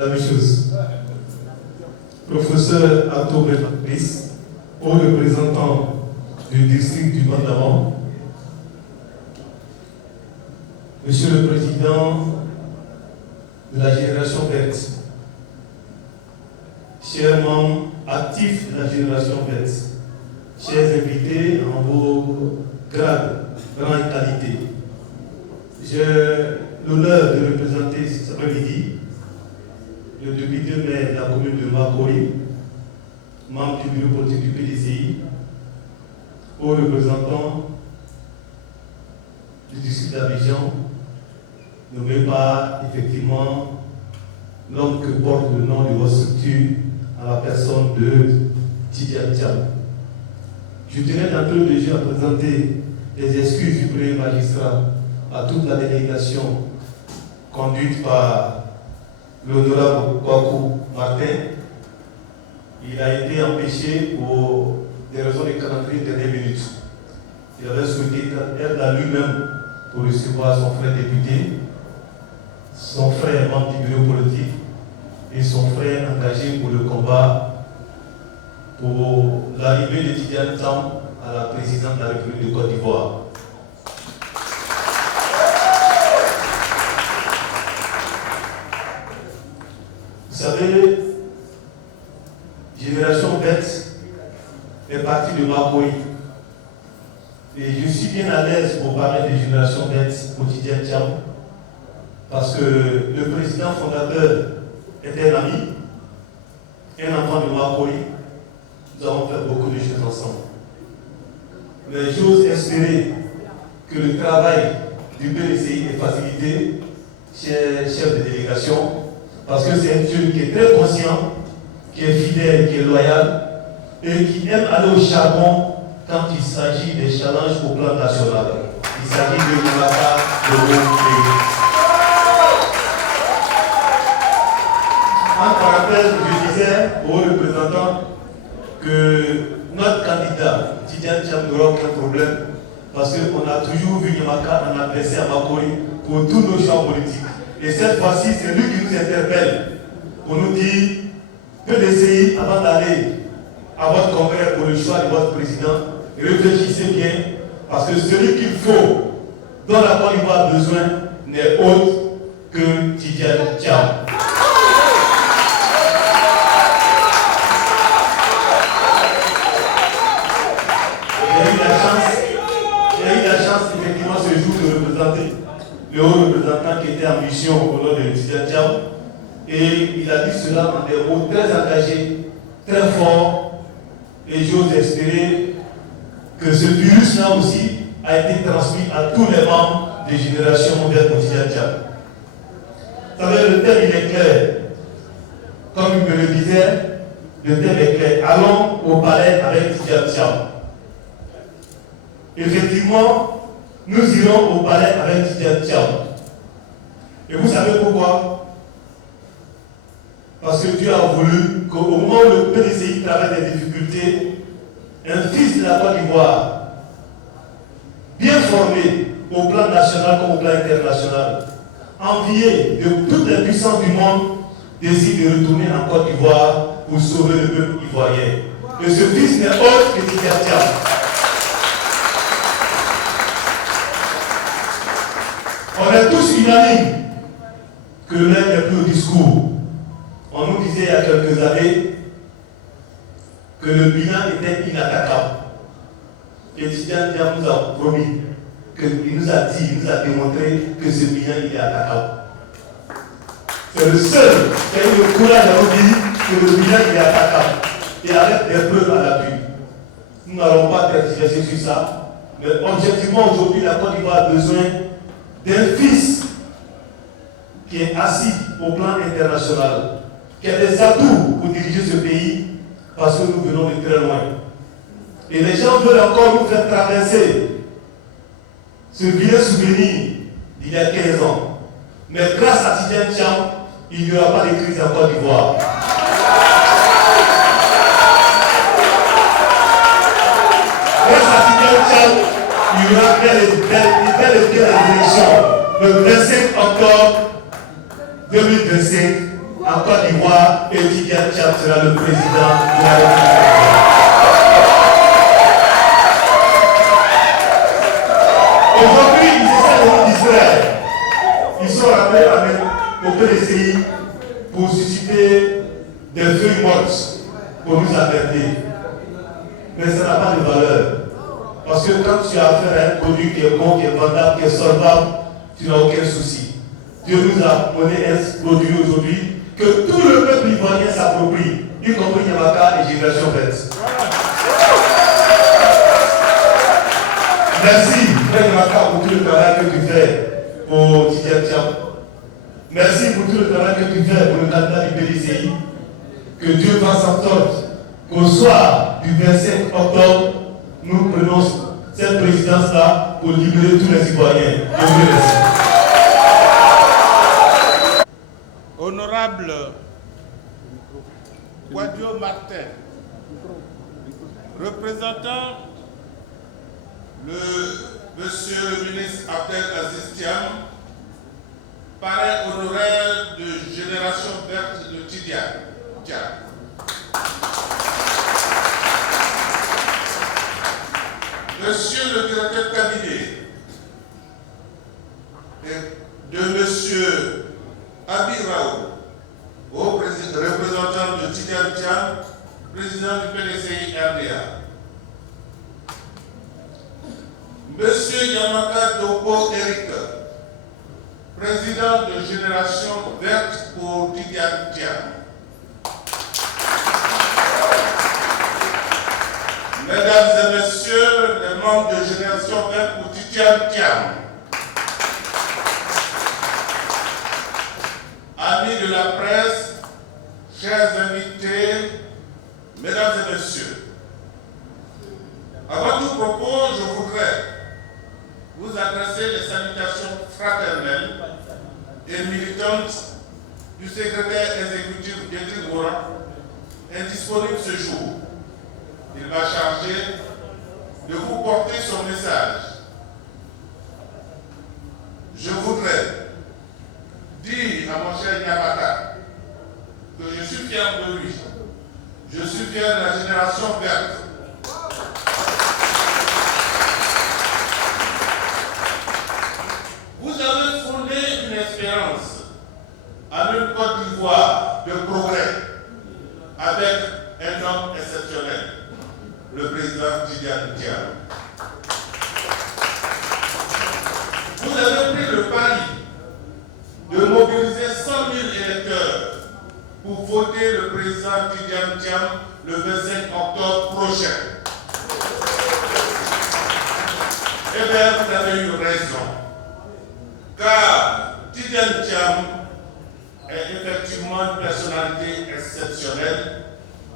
La même chose. Professeur Antoine Brice, haut représentant du district du Mandamon, Monsieur le Président de la Génération verte, chers membres actifs de la Génération verte, chers invités en vos grades, rang et qualité, j'ai l'honneur de représenter cet après-midi le député maire de la commune de Makori, membre du bureau politique du PDCI, haut représentant du district d'Abidjan, nommé par effectivement l'homme que porte le nom de votre structure à la personne de Tidiane Thiam. Je tenais d'entrée de jeu à présenter les excuses du premier magistrat à toute la délégation conduite par l'honorable Kwaku Martin. Il a été empêché pour des raisons de calendrier de dernière minute. Il avait souhaité être là lui-même pour recevoir son frère député, son frère membre du bureau politique et son frère engagé pour le combat pour l'arrivée de Tidiane Thiam à la présidence de la République de Côte d'Ivoire. Vous savez, Génération verte est partie de Makori. Et je suis bien à l'aise pour parler de Génération verte au Tidiane Thiam, parce que le président fondateur était un ami, un enfant de Makori. Nous avons fait beaucoup de choses ensemble. Mais j'ose espérer que le travail du PDCI est facilité, chef de délégation, parce que c'est un jeune qui est très conscient, qui est fidèle, qui est loyal et qui aime aller au charbon quand il s'agit des challenges au plan national. Il s'agit de Yamaka, de mon pays. En parenthèse, je disais aux représentants que notre candidat, Tidiane Thiam, n'aura aucun problème parce qu'on a toujours vu Yamaka en adversaire à Makori pour tous nos champs politiques. Et cette fois-ci, c'est lui qui nous interpelle pour nous dire PDCI, avant d'aller à votre congrès pour le choix de votre président, réfléchissez bien, parce que celui qu'il faut, dont la Côte d'Ivoire a besoin, n'est autre que Tidiane Thiam. J'ai eu la chance, effectivement, ce jour de représenter le haut représentant qui était en mission au nom de Tidiane Thiam, et il a dit cela en des mots très engagés, très forts, et j'ose espérer que ce virus-là aussi a été transmis à tous les membres des générations modernes de Tidiane Thiam. Vous savez, le thème il est clair. Comme il me le disait, le thème est clair. Allons au palais avec Tidiane Thiam. Effectivement, nous irons au palais avec Tidiane Thiam. Et vous savez pourquoi? Parce que Dieu a voulu qu'au moment où le PDCI traverse des difficultés, un fils de la Côte d'Ivoire, bien formé au plan national comme au plan international, envié de toutes les puissances du monde, décide de retourner en Côte d'Ivoire pour sauver le peuple ivoirien. Et ce fils n'est autre que Tidiane Thiam. On est tous unanimes que l'heure n'est plus au discours. On nous disait il y a quelques années que le bilan était inattaquable. Et Tidiane Thiam nous a promis, il nous a dit, il nous a démontré que ce bilan il est attaquable. C'est le seul qui a eu le courage à nous dire que le bilan il est attaquable. Et avec des preuves à l'appui. Nous n'allons pas tergiverser sur ça, mais objectivement aujourd'hui la Côte d'Ivoire a besoin d'un fils qui est assis au plan international, qui a des atouts pour diriger ce pays, parce que nous venons de très loin. Et les gens veulent encore nous faire traverser ce vieux souvenir d'il y a 15 ans. Mais grâce à Tidiane Thiam, il n'y aura pas de crise en Côte d'Ivoire. Grâce à Tidiane Thiam, il y aura bel et bien les élections le 25 octobre 2025 en Côte d'Ivoire et Tidiane Thiam sera le président de la République. Aujourd'hui, ils essaient de nous distraire. Ils sont appelés à nos PDCI pour susciter des feuilles mortes pour nous alerter. Mais ça n'a pas de valeur. Parce que quand tu as affaire à un produit qui est bon, qui est vendable, qui est solvable, tu n'as aucun souci. Dieu nous a donné un produit aujourd'hui que tout le peuple ivoirien s'approprie, y compris Yamaka et Génération Verte. Merci, frère Yamaka, pour tout le travail que tu fais pour Tidiane Thiam. Merci pour tout le travail que tu fais pour le candidat du PDCI. Que Dieu fasse en sorte qu'au soir du 25 octobre, nous prenons cette présidence-là pour libérer tous les Ivoiriens. Je vous remercie. Honorable Wadio Martin, représentant Monsieur le ministre Abdel Aziz Thiam, parrain honoraire de Génération Verte de Tidiane Thiam. Monsieur le directeur de cabinet de Monsieur Abi Raoult, représentant de Tidiane Thiam, président du PDCI RDA. Monsieur Yamaka Dopo Eric, président de Génération Verte pour Tidiane Thiam. Mesdames et messieurs les membres de Génération Verte pour Tidiane Thiam, amis de la presse, chers invités, mesdames et messieurs, avant tout propos, je voudrais vous adresser les salutations fraternelles et militantes du secrétaire exécutif Diedrich Moura, indisponible ce jour. Il m'a chargé de vous porter son message. Je voudrais dire à mon cher Yamaka que je suis fier de lui. Je suis fier de la Génération Verte. Vous avez fondé une espérance en une Côte d'Ivoire de progrès avec un homme exceptionnel, le président Tidiane Thiam. Vous avez pris le pari de mobiliser 100 000 électeurs pour voter le président Tidiane Thiam le 25 octobre prochain. Eh bien, vous avez eu raison. Car Tidiane Thiam est effectivement une personnalité exceptionnelle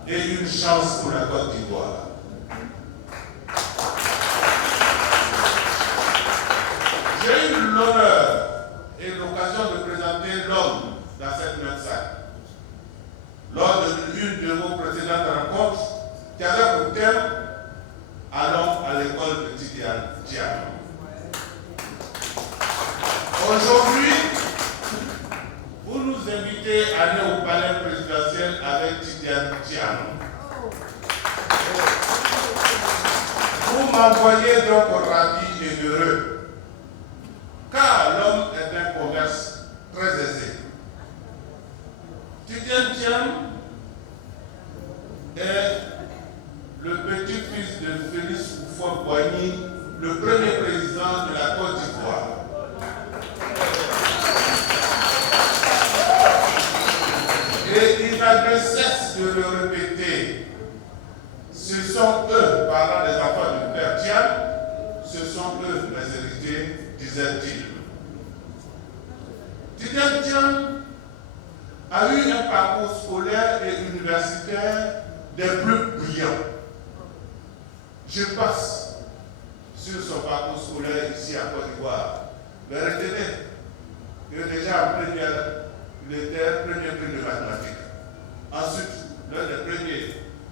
et une chance pour la Côte d'Ivoire. J'ai eu l'honneur et l'occasion de présenter l'homme dans cette même salle lors de l'une de vos précédentes rencontres qui avait pour thème « Allons à l'école de Tidiane Thiam ». Aujourd'hui, vous nous invitez à aller au palais présidentiel avec Tidiane Thiam. Vous m'envoyez donc ravi et heureux, car l'homme est un commerce très aisé. Tidiane Thiam est le petit-fils de Félix Houphouët-Boigny, le premier président de la Côte d'Ivoire. Et il n'a de cesse de le répéter. Ce sont eux, parlant des enfants du père Thiam, ce sont eux les héritiers, disait-il. Tidiane Thiam a eu un parcours scolaire et universitaire des plus brillants. Je passe sur son parcours scolaire ici à Côte d'Ivoire. Mais retenez que déjà en première, il était premier prix de mathématiques. Ensuite, l'un des premiers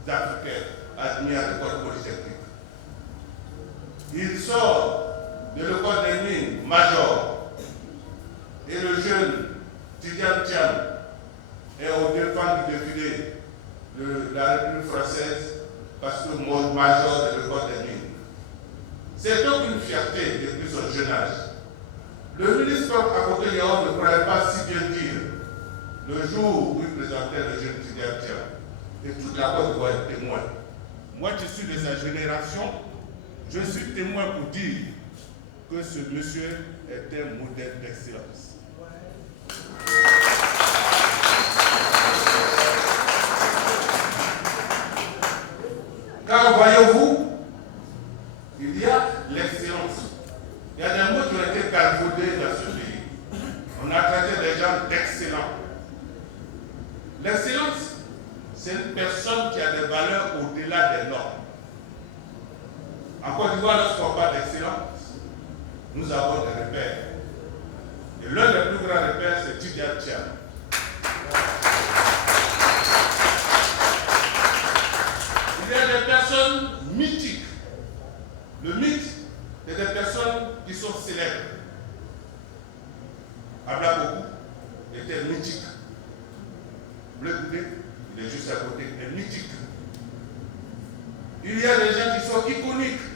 Africains admis à l'école polytechnique. Il sort de l'école des mines major. Et le jeune Tidiane Thiam est éléphants du défilé de la République française parce que mon major de l'école des mines. C'est donc une fierté depuis son jeune âge. Le ministre à côté Yao ne pourrait pas si bien dire le jour où il présentait le jeune Tidiane, et toute la Côte d'Ivoire est témoin. Moi qui suis de sa génération, je suis témoin pour dire que ce monsieur est un modèle d'excellence. Car voyez-vous, il y a l'excellence. Il y a des mots qui ont été galvaudés dans ce pays. On a traité les gens d'excellents. L'excellence, c'est une personne qui a des valeurs au-delà des normes. En Côte d'Ivoire, lorsqu'on parle d'excellence, nous avons des repères. Et l'un des plus grands repères, c'est Tidiane Tchia. Il y a des personnes mythiques. Le mythe, c'est des personnes qui sont célèbres. Ablabougou était mythique. Bleu Goudé, il est juste à côté, il est mythique. Il y a des gens qui sont iconiques,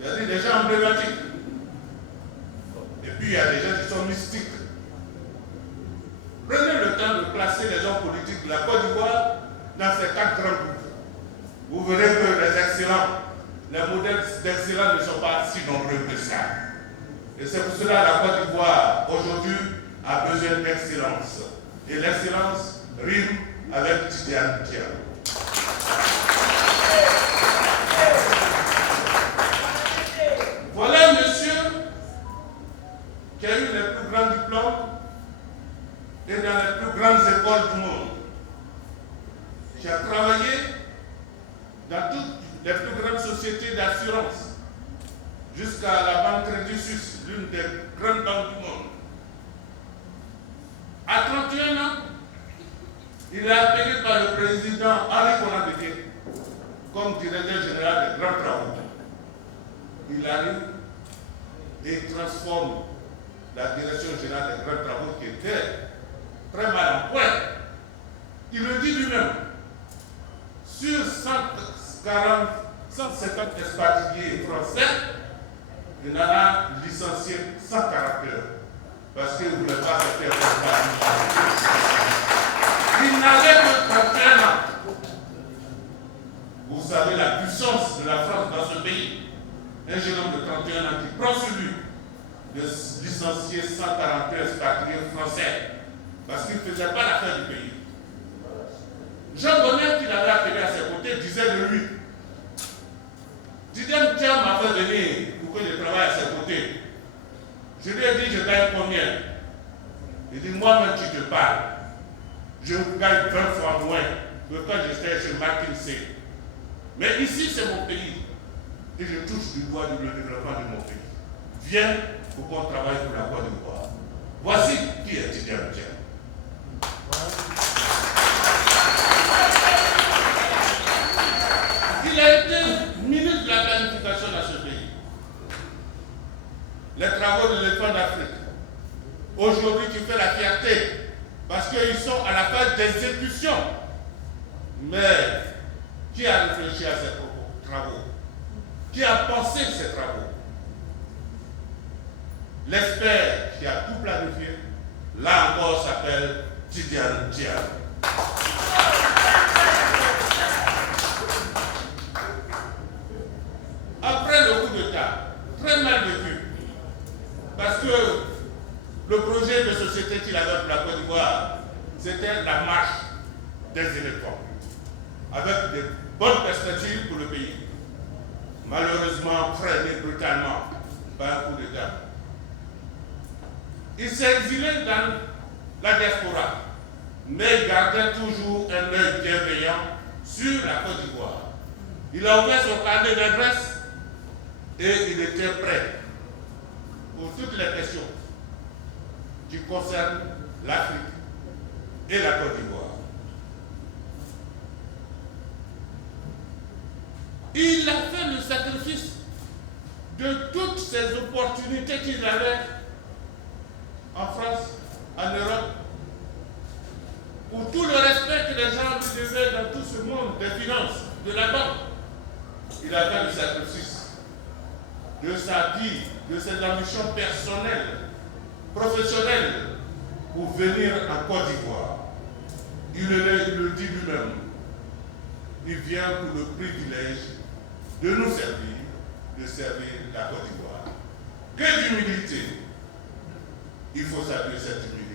c'est-à-dire des gens emblématiques. Et puis il y a des gens qui sont mystiques. Prenez le temps de placer les gens politiques de la Côte d'Ivoire dans ces 4 grands groupes. Vous verrez que les excellents, les modèles d'excellents ne sont pas si nombreux que ça. Et c'est pour cela que la Côte d'Ivoire, aujourd'hui, a besoin d'excellence. Et l'excellence rime avec Tidiane Tchia. Voilà un monsieur qui a eu les plus grands diplômes et dans les plus grandes écoles du monde. Qui a travaillé dans toutes les plus grandes sociétés d'assurance, jusqu'à la Banque Crédit Suisse, l'une des grandes banques du monde. À 31 ans, il est appelé par le président Henri Konan-Bédié comme directeur général des grands travaux. Il arrive et transforme la direction générale des grands travaux qui était très mal en point. Il le dit lui-même. Sur 150 expatriés français, il en a licencié 140 heures parce qu'il ne voulait pas se faire il n'avait que 31 ans. Vous savez la puissance de la France dans ce pays. Un jeune homme de 31 ans qui prend sur lui de licencier 140 expatriés français parce qu'il ne faisait pas l'affaire du pays. Jean Bonnet, qui l'avait appelé à ses côtés, disait de lui: Tidiane Tchia m'a fait venir pour que je travaille à ses côtés. Je lui ai dit: je gagne combien? Il dit: moi-même, tu te parles. Je gagne 20 fois moins que quand j'étais chez McKinsey. Mais ici, c'est mon pays. Et je touche du doigt le développement de mon pays. Viens pour qu'on travaille pour la Côte d'Ivoire. Voici qui est Tidiane Tchia. Il a été ministre de la planification dans ce pays. Les travaux de l'éléphant d'Afrique, aujourd'hui qui fait la fierté, parce qu'ils sont à la phase d'exécution. Mais qui a réfléchi à ces travaux? Qui a pensé ces travaux? L'expert qui a tout planifié, là encore s'appelle Tidiane Tchia. Après le coup d'État, très mal vécu, parce que le projet de société qu'il avait pour la Côte d'Ivoire, c'était la marche des éléphants, avec de bonnes perspectives pour le pays. Malheureusement, freiné brutalement par un coup d'État. Il s'est exilé dans la diaspora, mais il gardait toujours un œil bienveillant sur la Côte d'Ivoire. Il a ouvert son carnet d'adresse et il était prêt pour toutes les questions qui concernent l'Afrique et la Côte d'Ivoire. Il a fait le sacrifice de toutes ces opportunités qu'il avait en France, en Europe, pour pour tout le respect que les gens lui devaient dans tout ce monde des finances, de la banque. Il a fait le sacrifice de sa vie, de ses ambitions personnelles, professionnelles, pour venir en Côte d'Ivoire. Il le dit lui-même. Il vient pour le privilège de nous servir, de servir la Côte d'Ivoire. Que d'humilité! Il faut saluer cette humilité.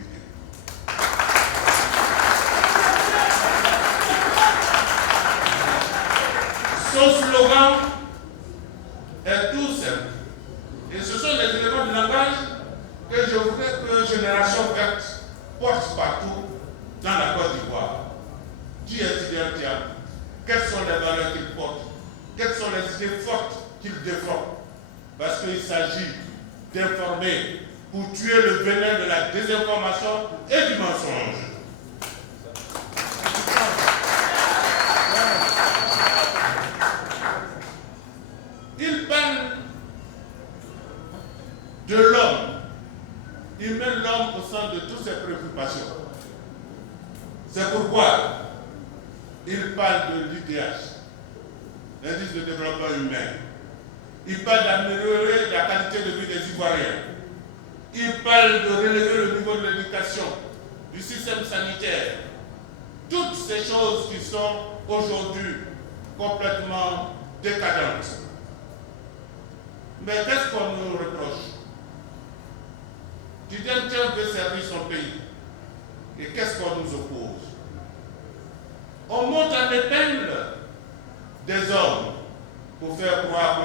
Son slogan est tout simple. Et ce sont les éléments de langage que je voudrais que Génération Verte porte partout dans la Côte d'Ivoire. Qui est Tidjane Thiam? Quelles sont les valeurs qu'il porte? Quelles sont les idées fortes qu'il défend? Parce qu'il s'agit d'informer pour tuer le venin de la désinformation et du mensonge. Il parle de l'homme. Il met l'homme au centre de toutes ses préoccupations. C'est pourquoi il parle de l'IDH, l'indice de développement humain. Il parle d'améliorer la qualité de vie des Ivoiriens. Il parle de relever le niveau de l'éducation, du système sanitaire. Toutes ces choses qui sont aujourd'hui complètement décadentes. Mais qu'est-ce qu'on nous reproche? Tidjane Thiam veut servir son pays. Et qu'est-ce qu'on nous oppose? On monte en épingle des hommes pour faire croire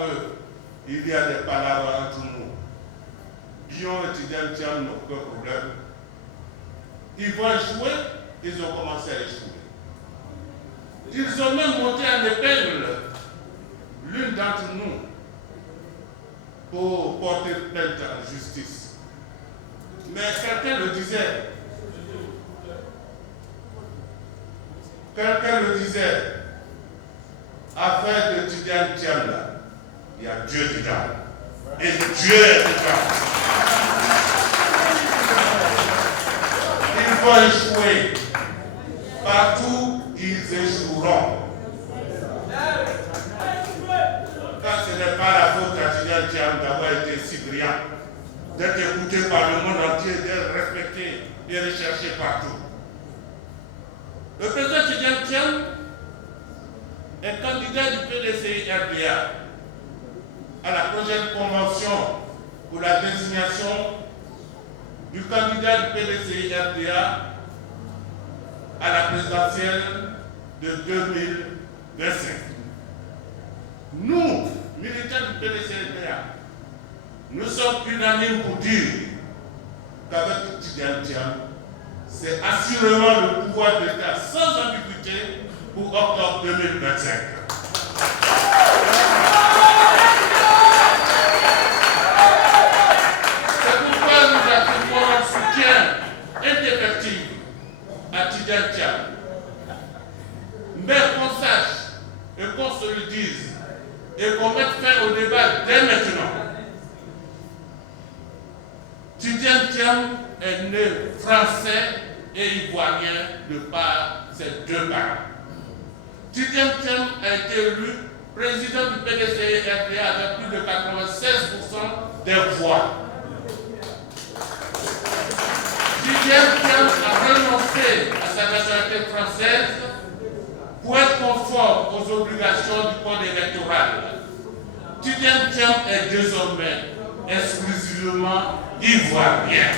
qu'il y a des palabres entre nous. Guillaume et Tidjane Thiam n'ont aucun problème. Ils vont échouer, ils ont commencé à échouer. Ils ont même monté en épingle l'une d'entre nous pour porter plainte en justice. Mais quelqu'un le disait. Quelqu'un le disait. Affaire de Tidjane Thiam là, il y a Dieu dedans. Et Dieu est dedans. Ils vont échouer. Partout, ils échoueront. Quand ce n'est pas la faute à Tidjane Thiam d'avoir été si brillant, d'être écouté par le monde entier, d'être respecté et recherché partout. Le président Tidjane Thiam est candidat du PDCI-RDA à la prochaine convention pour la désignation du candidat du PDCI-RDA à la présidentielle de 2025. Nous, militants du PDCI-RDA, nous sommes unanimes pour dire qu'avec Tidjane Thiam, c'est assurément le pouvoir d'État sans ambiguïté pour octobre 2025. C'est pourquoi nous attribuons un soutien indéfectible à Tidjane Thiam. Mais qu'on sache et qu'on se le dise et qu'on mette fin au débat dès maintenant. Tidjane Thiam est né français et ivoirien de par ses deux parents. Tidjane Thiam a été élu président du PDCI-RDA avec plus de 96% des voix. Tidjane Thiam a renoncé à sa nationalité française pour être conforme aux obligations du code électoral. Tidjane Thiam est désormais exclusivement ivoirien.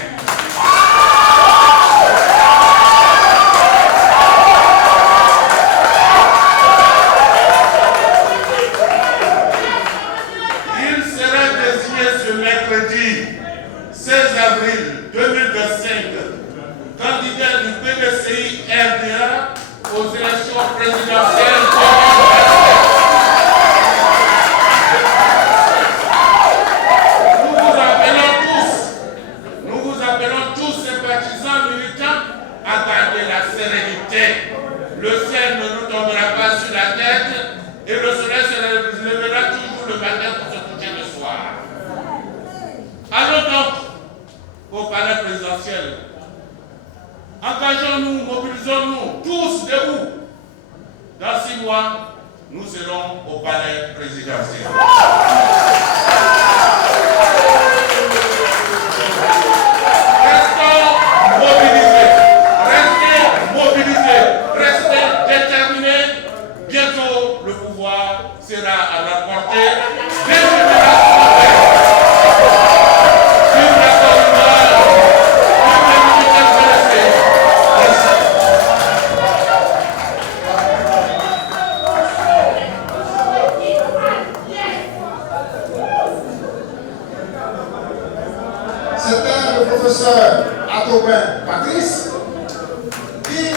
Il sera désigné ce mercredi 16 avril 2025 candidat du PDCI-RDA aux élections présidentielles 2025. Nous vous appelons tous sympathisants militants à garder la sérénité. Le ciel ne nous tombera pas sur la tête et le soleil se lèvera toujours le matin pour se coucher le soir. Allons donc au palais présidentiel Engageons-nous, mobilisons-nous, tous debout. Dans 6 mois, nous serons au palais présidentiel. Restons mobilisés, restez déterminés. Bientôt, le pouvoir sera à la portée des générations. C'était le professeur Adobin Patrice qui a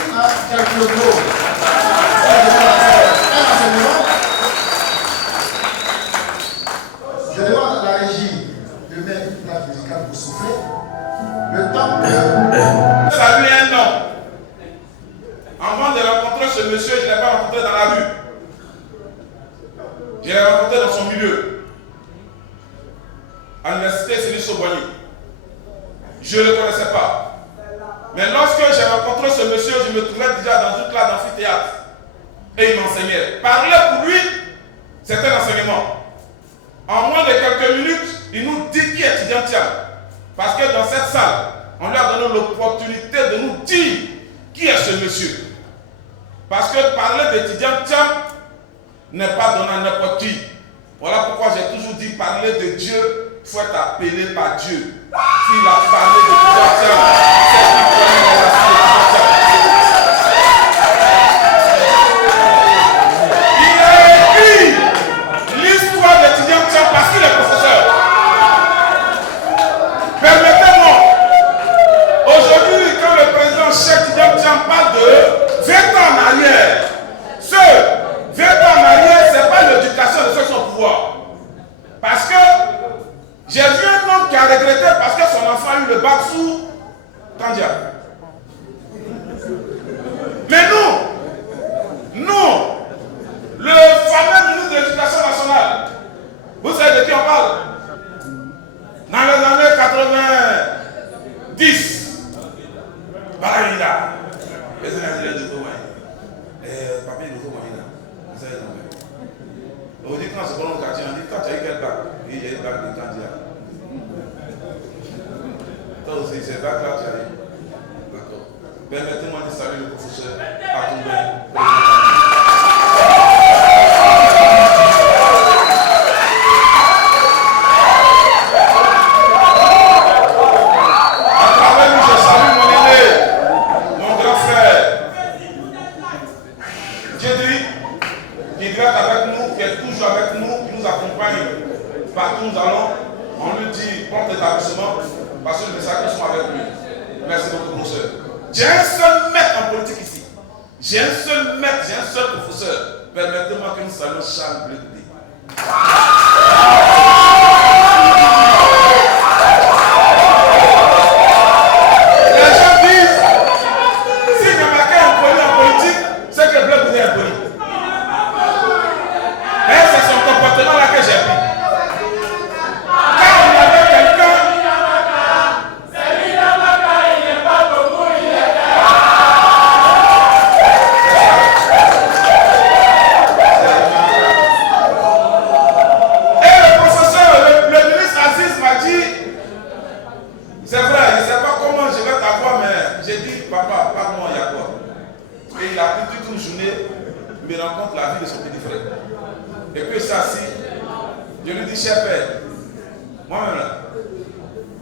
quelques mots un enseignement. Je demande à la régie de mettre une place musicale pour souffler. Le temps que... Salut un homme. Avant de rencontrer ce monsieur, je ne l'ai pas rencontré dans la rue. Je l'ai rencontré dans son milieu. À l'université Séné-Soboni. Je ne le connaissais pas. Mais lorsque j'ai rencontré ce monsieur, je me trouvais déjà dans une classe d'amphithéâtre. Et il m'enseignait. Parler pour lui, c'était un enseignement. En moins de quelques minutes, il nous dit qui est étudiant Thiam. Parce que dans cette salle, on lui a donné l'opportunité de nous dire qui est ce monsieur. Parce que parler d'étudiant Thiam n'est pas donné à n'importe qui. Voilà pourquoi j'ai toujours dit parler de Dieu, il faut être appelé par Dieu. S'il a parlé d'étudiant Thiam, c'est qu'il connaît les racines d'étudiant Thiam. Il a écrit l'histoire d'étudiant Thiam parce qu'il est professeur. Permettez-moi, aujourd'hui, quand le président Cheikh Tidiane Thiam parle de 20 ans en arrière, ce 20 ans en arrière, ce n'est pas l'éducation de ceux qui sont au pouvoir. Parce que j'ai vu un homme qui a regretté parce que son enfant a eu le bac sous Kandia. Mais nous, le fameux ministre de l'Éducation nationale, vous savez de qui on parle? Dans les années 90, Barahida, les Sénégalais de Koumaï, papier de Koumaï, vous savez, on dit quand c'est bon au quartier, on dit quand tu as eu quel bac? Oui, j'ai eu le bac de Kandia. Toi aussi, c'est le bac là, tu as eu. D'accord. Permettez-moi de saluer le professeur Atoumben. Partout nous allons, on lui dit bon établissement parce que les sacrés sont avec lui. Merci beaucoup, professeur. J'ai un seul maître en politique ici. J'ai un seul maître, j'ai un seul professeur. Permettez-moi que nous saluions Charles Blé. Les gens disent si Namaka est impoli en politique, c'est que Blé Boudé est impoli. Mais c'est son comportement là que j'ai pris. Me rencontre la vie de son petit frère. Et puis ça, si je lui dis, cher père, moi-même là,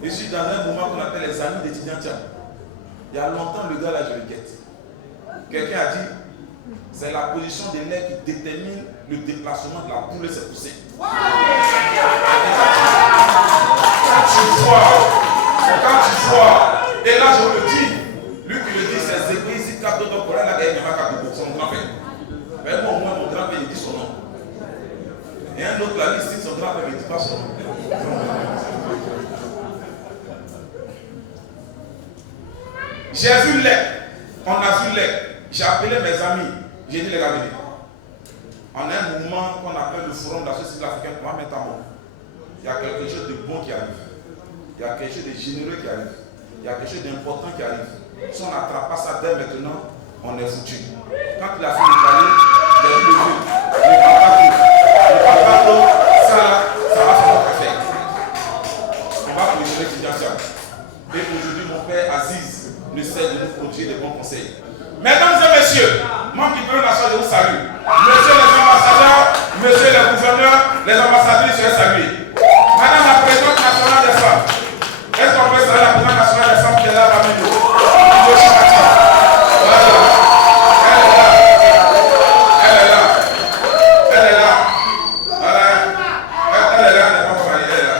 je suis dans un moment qu'on appelle les amis d'étudiants. Il y a longtemps, le gars là, je le guette. Quelqu'un a dit, c'est la position des l'air qui détermine le déplacement de la poule et ses poussées. Quand tu vois, et là je le dis, lui qui le dit, c'est Zéphée, Kato, Dokoré, la guerre, son grand-père. Mais moi, au moins, mon grand-père, il dit son nom. Et un autre, la liste, son grand-père, il ne dit pas son nom. J'ai vu l'air. On a vu l'air. J'ai appelé mes amis. J'ai dit les gars, venez. On a un mouvement qu'on appelle le Forum de la société africaine pour mettre en monde. Il y a quelque chose de bon qui arrive. Il y a quelque chose de généreux qui arrive. Il y a quelque chose d'important qui arrive. Si on n'attrape pas ça dès maintenant, on est foutu. Quand la fille est allée, il y a eu le vieux. Ne parle pas tout. Ne parle pas tout. Ça va faire notre affaire. On va corriger l'étudiant ça. Et aujourd'hui, mon père Aziz ne cesse de nous produire des bons conseils. Mesdames et messieurs, membres du bureau national, je vous salue. Messieurs les ambassadeurs, messieurs les gouverneurs, les ambassadrices, je vais saluer. Madame la présidente nationale des femmes, est-ce qu'on peut saluer la présidente nationale des femmes qui est là parmi nous? Voilà. Elle est là. Elle est là. Voilà. Elle est là. Elle est là.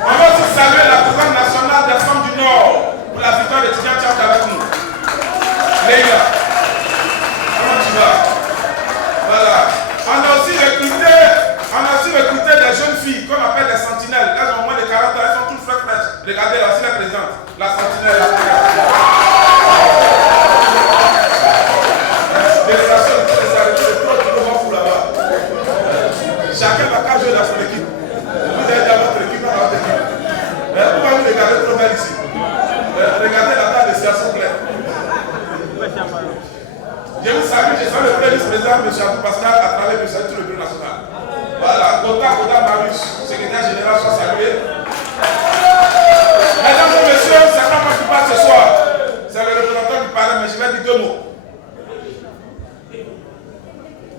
On va aussi saluer la présidente nationale des femmes du Nord pour la victoire d'étudiants qui est avec nous. Leïla. Comment tu vas? Voilà. On a aussi recruté des jeunes filles qu'on appelle des sentinelles. Elles ont moins de 40 ans, elles sont toutes fraîches. Regardez là, aussi la présidente. La sentinelle. Délégation de tous les arrêtés, de tout le monde pour là-bas. Chacun va qu'à jouer dans son équipe. Vous avez déjà votre équipe, dans votre équipe. Pourquoi vous regardez trop mal ici? Regardez la table de séance, s'il vous plaît. Je vous salue, je salue le vice-président, M. Abou Pascal, à travers le salut tout le bureau national. Voilà, Goda Marius, secrétaire général, soit salué. Mesdames et messieurs, c'est pas moi qui parle ce soir. C'est le représentant du parlement, mais je vais dire deux mots.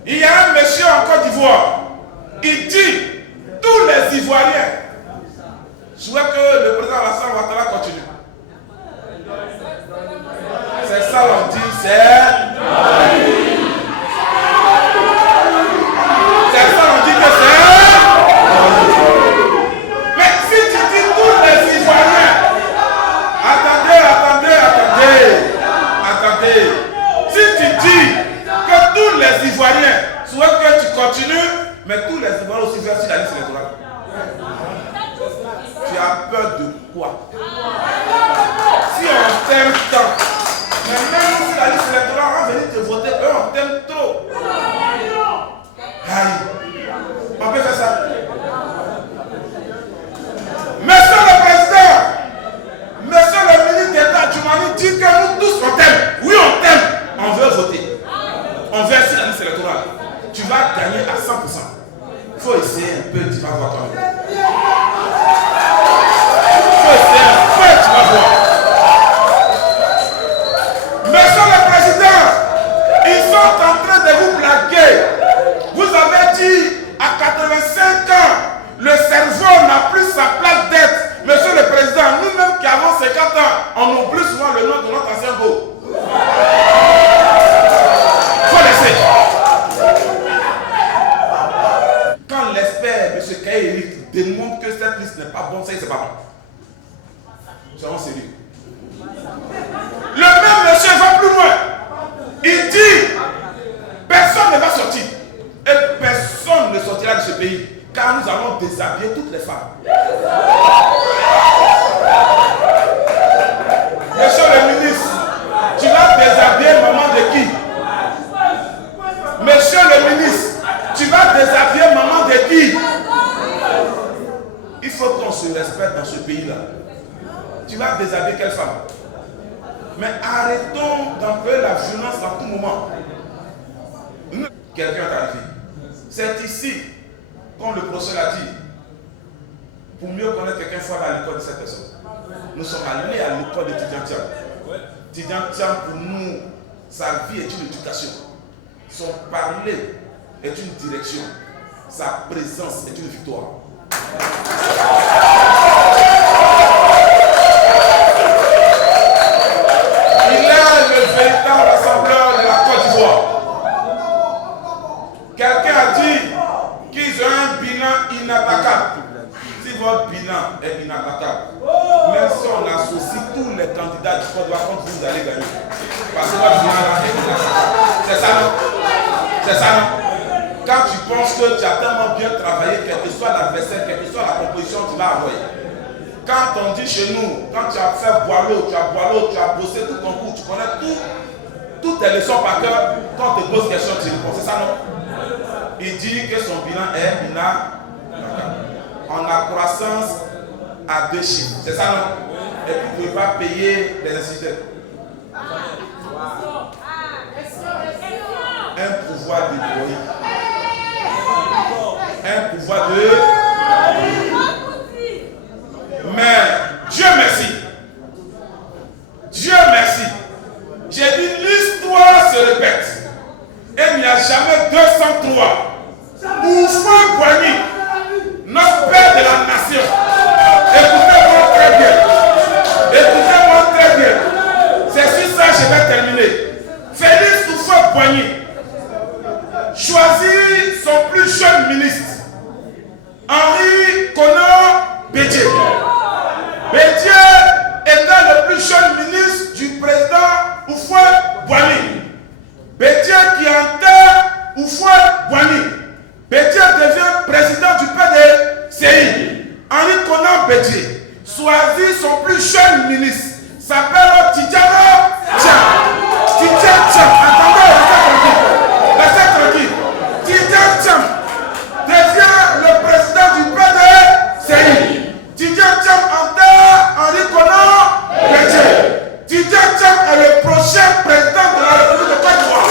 Il y a un monsieur en Côte d'Ivoire, il dit tous les Ivoiriens. Je souhaite que le président Alassane Ouattara continue. C'est ça on dit, c'est ça on dit que c'est. Mais si tu dis tous les Ivoiriens, attendez. Si tu dis que tous les Ivoiriens souhaitent que tu continues, mais tous les Ivoiriens aussi versent sur la liste électorale. Tu as peur de quoi? Si on t'aime tant, mais même si la liste électorale va venir te voter, eux on t'aime trop. Aïe, on peut faire ça. Monsieur le président, monsieur le ministre d'État, tu m'as dit que nous tous on t'aime. Oui, on t'aime. On veut voter. On veut essayer la liste électorale. Tu vas gagner à 100%. Il faut essayer un peu, tu vas voir toi-même. Il faut essayer un peu, tu vas voir. Monsieur le président, ils sont en train de vous blaguer. Vous avez dit à 85 ans, le cerveau n'a plus sa place d'être. Monsieur le président, nous-mêmes qui avons 50 ans, on oublie souvent le nom de notre ancien beau. Il faut laisser. Quand l'expert, M. Kaïrik, démontre que cette liste n'est pas bonne, ça y est, c'est pas bon. Soyons sérieux. Le même monsieur va plus loin. Il dit, personne ne va sortir. Et personne ne sortira de ce pays. Car nous allons déshabiller toutes les femmes. Monsieur le ministre, tu vas déshabiller maman de qui? Monsieur le ministre, tu vas déshabiller maman de qui? Il faut qu'on se respecte dans ce pays-là. Tu vas déshabiller quelle femme? Mais arrêtons d'employer la violence dans tout moment. Quelqu'un est arrivé. C'est ici, comme le professeur l'a dit, pour mieux connaître quelqu'un, il faut aller à l'école de cette personne. Nous sommes allés à l'école d'étudiants Tiam. Étudiant Tiam, pour nous, sa vie est une éducation. Son parler est une direction. Sa présence est une victoire. Il est le véritable rassembleur de la Côte d'Ivoire. Quelqu'un a dit qu'ils ont un bilan inattaquable. Si votre bilan est inattaquable, même si on associe tous les candidats du Côte d'Ivoire contre vous, allez gagner. Parce que votre bilan est inattaquable. C'est ça, non? C'est ça, non? Quand tu penses que tu as tellement bien travaillé, quel que soit l'adversaire, quelle que soit la composition, tu vas envoyer. Quand on dit chez nous, quand tu as fait boileau, tu as bossé tout ton cours, tu connais toutes tes leçons par cœur, quand on te pose question, tu réponds. C'est ça, non? Il dit que son bilan est inattaquable. En accroissance à 2 chiffres. C'est ça, non? Et puis vous ne pouvez pas payer les instituteurs. un pouvoir de Boï. Un pouvoir de... Mais Dieu merci. Dieu merci. J'ai dit l'histoire se répète. Et il n'y a jamais 203. Oufoué Boigny, notre père de la nation. Écoutez-moi très bien. Écoutez-moi très bien. C'est sur ça que je vais terminer. Félix Oufoué-Boigny choisit son plus jeune ministre, Henri Konan Bédié. Bédié était le plus jeune ministre du président Oufoué-Boigny. Bédié qui enterre Oufoué-Boigny. Bédié devient président du PDCI. Henri Konan Bédié choisit son plus jeune ministre, s'appelle Tidjara Tcham. Tidjara Tcham, attendez, restez tranquille. Tidjara Tcham devient le président du PDCI. Tidjara Tcham enterre Henri Konan Bédié. Tidjara Tcham est le prochain président de la République de Côte d'Ivoire.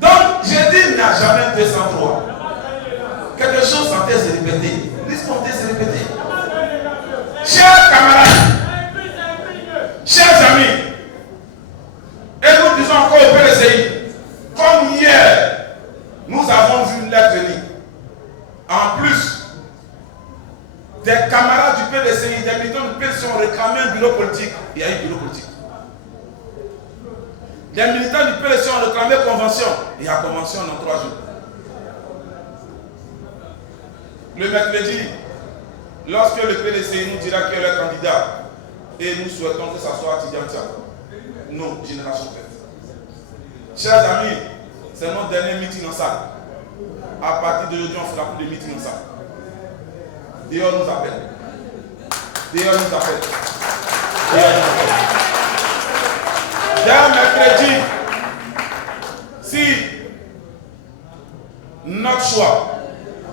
Donc, j'ai dit, il n'y a jamais 203. Quelque chose sentait se répéter. L'histoire se répéter. Chers camarades, chers amis, et nous disons encore au PDCI, comme hier, nous avons vu une lettre libre. En plus, des camarades du PDCI, des militants du PDCI ont réclamé un bureau politique. Il y a eu bureau politique. Les militants du PDCI ont réclamé convention. Il y a convention dans 3 jours. Le mercredi, lorsque le PDCI nous dira qu'il est le candidat, et nous souhaitons que ça soit Tidjara Tcham, nos générations faites. Chers amis, c'est notre dernier meeting en salle. À partir d'aujourd'hui, on fera plus de meeting en salle. Dehors nous appelle. Dehors nous appelle. Dehors nous appelle. Dès mercredi, si notre choix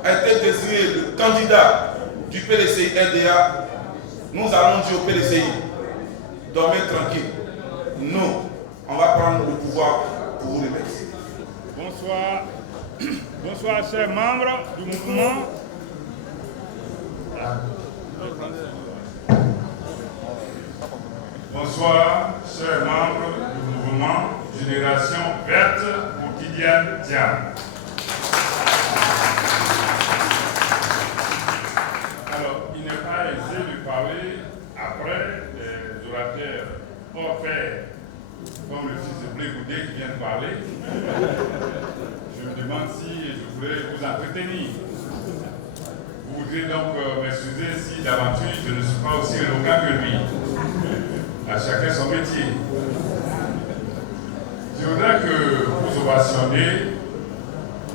a été désigné le candidat du PDCI LDA, nous allons dire au PDCI, dormez tranquille. Nous, on va prendre le pouvoir pour vous remettre. Bonsoir. Bonsoir, chers membres du mouvement. Bonsoir, chers membres du mouvement Génération Verte pour Tidjara Tcham. Alors, il n'est pas aisé de parler après des orateurs hors pair, comme le fils de Blé Goudé qui vient de parler. Je me demande si je voulais vous entretenir. Vous voudrez donc m'excuser si d'aventure je ne suis pas aussi éloquent que lui. À chacun son métier. Je voudrais que vous ovationnez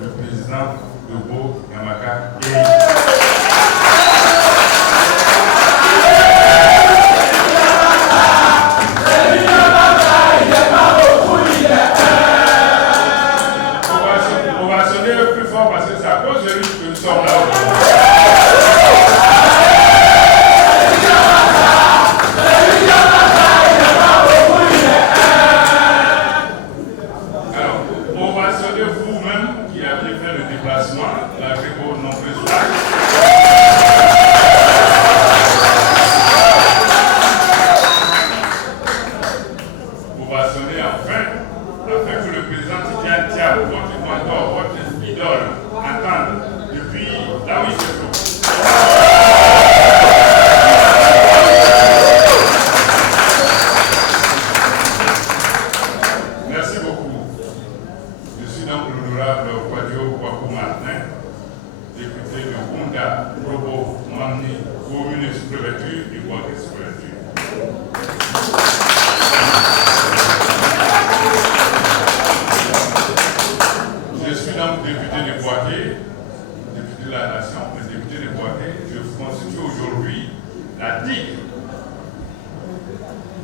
le président Dobo Yamaka. Ovationnez le plus fort parce que c'est à cause de lui que nous sommes là aujourd'hui.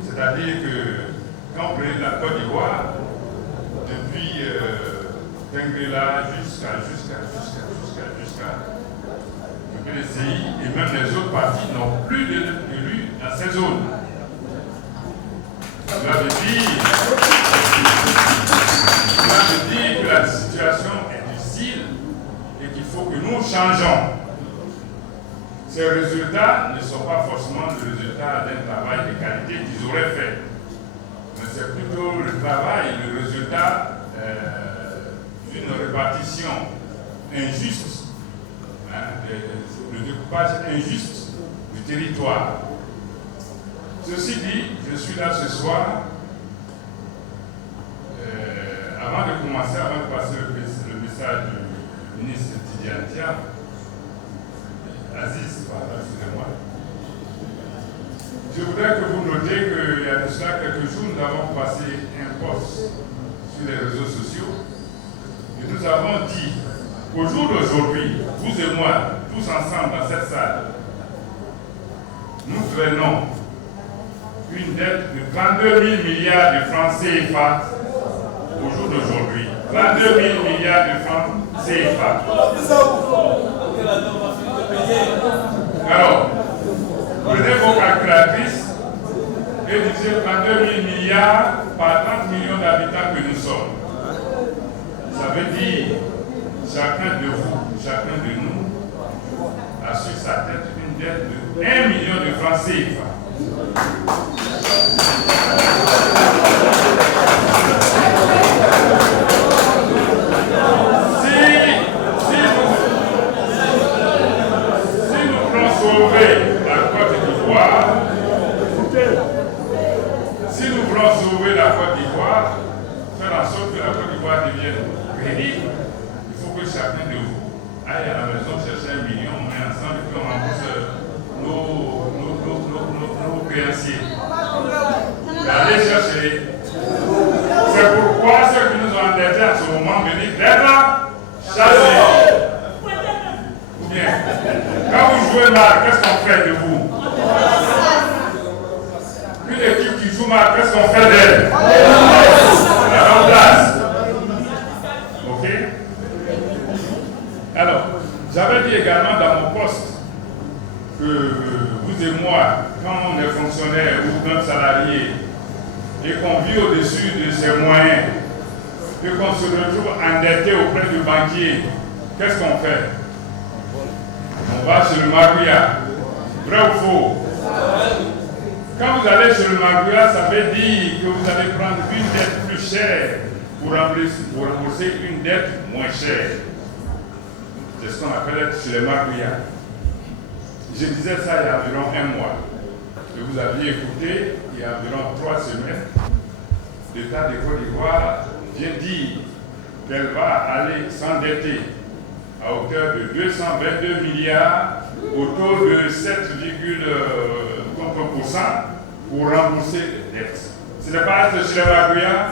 C'est-à-dire que quand vous prenez la Côte d'Ivoire, depuis Tengrela jusqu'à le PDCI et même les autres partis n'ont plus d'élus dans ces zones. Cela veut dire changeons. Ces résultats ne sont pas forcément le résultat d'un travail de qualité qu'ils auraient fait. Mais c'est plutôt le travail, le résultat d'une répartition injuste, le découpage injuste du territoire. Ceci dit, je suis là ce soir. Avant de commencer, avant de passer le message du ministre Tidiane Thiam, Aziz, pardon, excusez-moi. Je voudrais que vous notiez qu'il y a de cela quelques jours, nous avons passé un post sur les réseaux sociaux et nous avons dit qu'au jour d'aujourd'hui, vous et moi, tous ensemble dans cette salle, nous prenons une dette de 32 000 milliards de francs CFA au jour d'aujourd'hui. 32 000 milliards de francs CFA. Alors, prenez vos calculatrices et divisez 32 000 milliards par 30 millions d'habitants que nous sommes. Ça veut dire chacun de vous, chacun de nous a sur sa tête une dette de 1 million de francs CFA. Si nous voulons sauver la Côte d'Ivoire, faire en sorte que la Côte d'Ivoire devienne crédible, il faut que chacun de vous aille à la maison chercher 1 million, on met ensemble et puis on rembourse nos créanciers. Allez chercher. C'est pourquoi ceux qui nous ont endettés en ce moment méritent d'être chassés. Ou bien, quand vous jouez mal, qu'est-ce qu'on fait de vous? Une équipe qui joue mal, qu'est-ce qu'on fait d'elle? La remplace. Ok? Alors, j'avais dit également dans mon poste que vous et moi, quand on est fonctionnaire ou même salarié et qu'on vit au-dessus de ses moyens, et qu'on se retrouve endetté auprès du banquier, qu'est-ce qu'on fait? On va chez le marguillat. Vrai ou faux? Quand vous allez chez le marguillat, ça veut dire que vous allez prendre une dette plus chère pour rembourser une dette moins chère. C'est ce qu'on appelle être chez les marguillats. Je disais ça il y a environ un mois. Et vous aviez écouté, il y a environ 3 semaines, l'État de Côte d'Ivoire vient dire qu'elle va aller s'endetter à hauteur de 222 milliards au taux de 7,3% pour rembourser les dettes. Ce n'est pas être chez les marguillas?